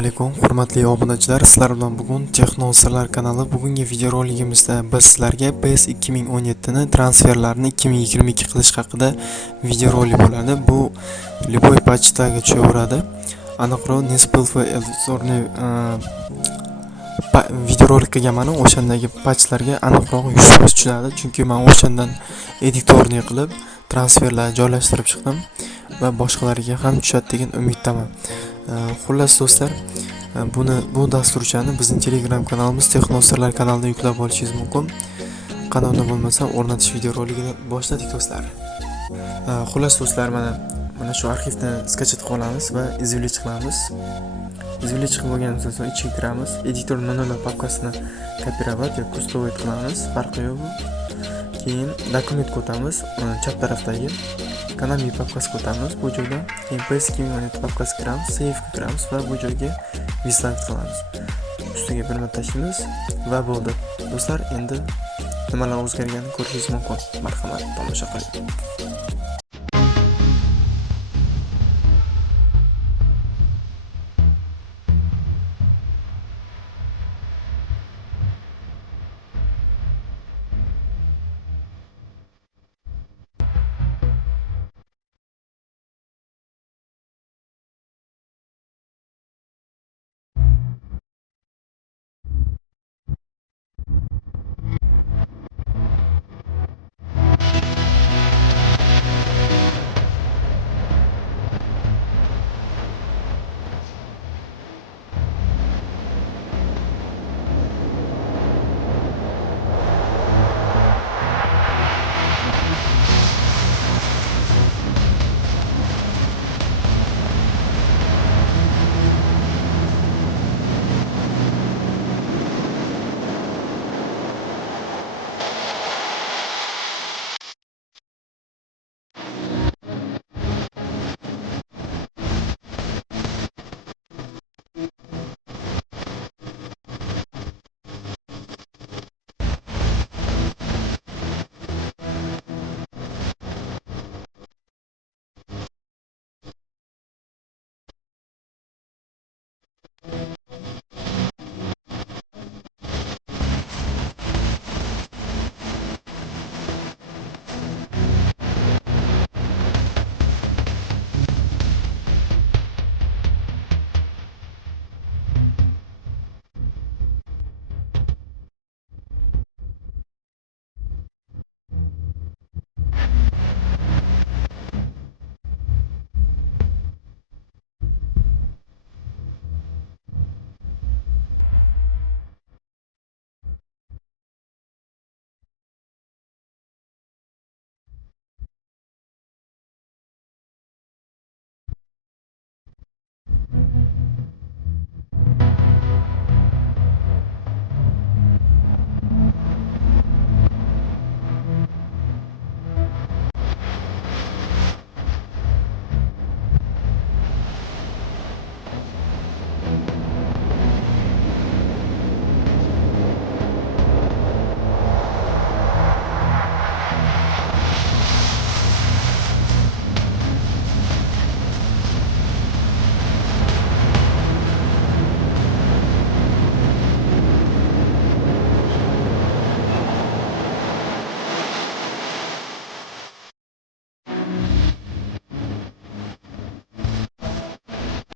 alaykum, hurmatli obunachilar. Sizlar bilan bugun Texno Sirlar kanali. Bugungi videoroligimizda biz sizlarga PES 2017 ni transferlarni 2022 qilish haqida videorolik bo'ladi. Bu Liboy patchdaga tushaveradi. Aniqroq Nespil va Elzorni videorolik qilganman. O'shandagi patchlarga aniqroq 100% tushadi, chunki men o'shandan editorni qilib transferlarni joylashtirib chiqdim va boshqalarga ham tushadi degan umiddaman. Xullas do'stlar, bu dasturchani bizning Telegram kanalimiz Texno Sirlar kanalida yuklab olishingiz mumkin. Kanalda bo'lmasa o'rnatish videoroligini boshladik do'stlar. Xullas do'stlar, mana shu arxivni skachet qilib olamiz va izolyatsiya qilamiz. Izolyatsiya qilib bo'lganimizdan so'ng ichiga kiramiz. Editor nonolar papkasini kopировать yoki customized qilamiz. Farqi yo'q. Keyin dokumentga o'tamiz. Chap tarafdagi Konami papkasiga o'tamiz. Bu joyda keyin PES 2017 papkasiga kiramiz, save ga kiramiz va bu joyga reselect qilamiz. Ustiga bir marta tashlaymiz va bo'ldi. Do'stlar, endi nimalar o'zgarganini ko'rishingiz mumkin. Marhamat, tomosha qiling.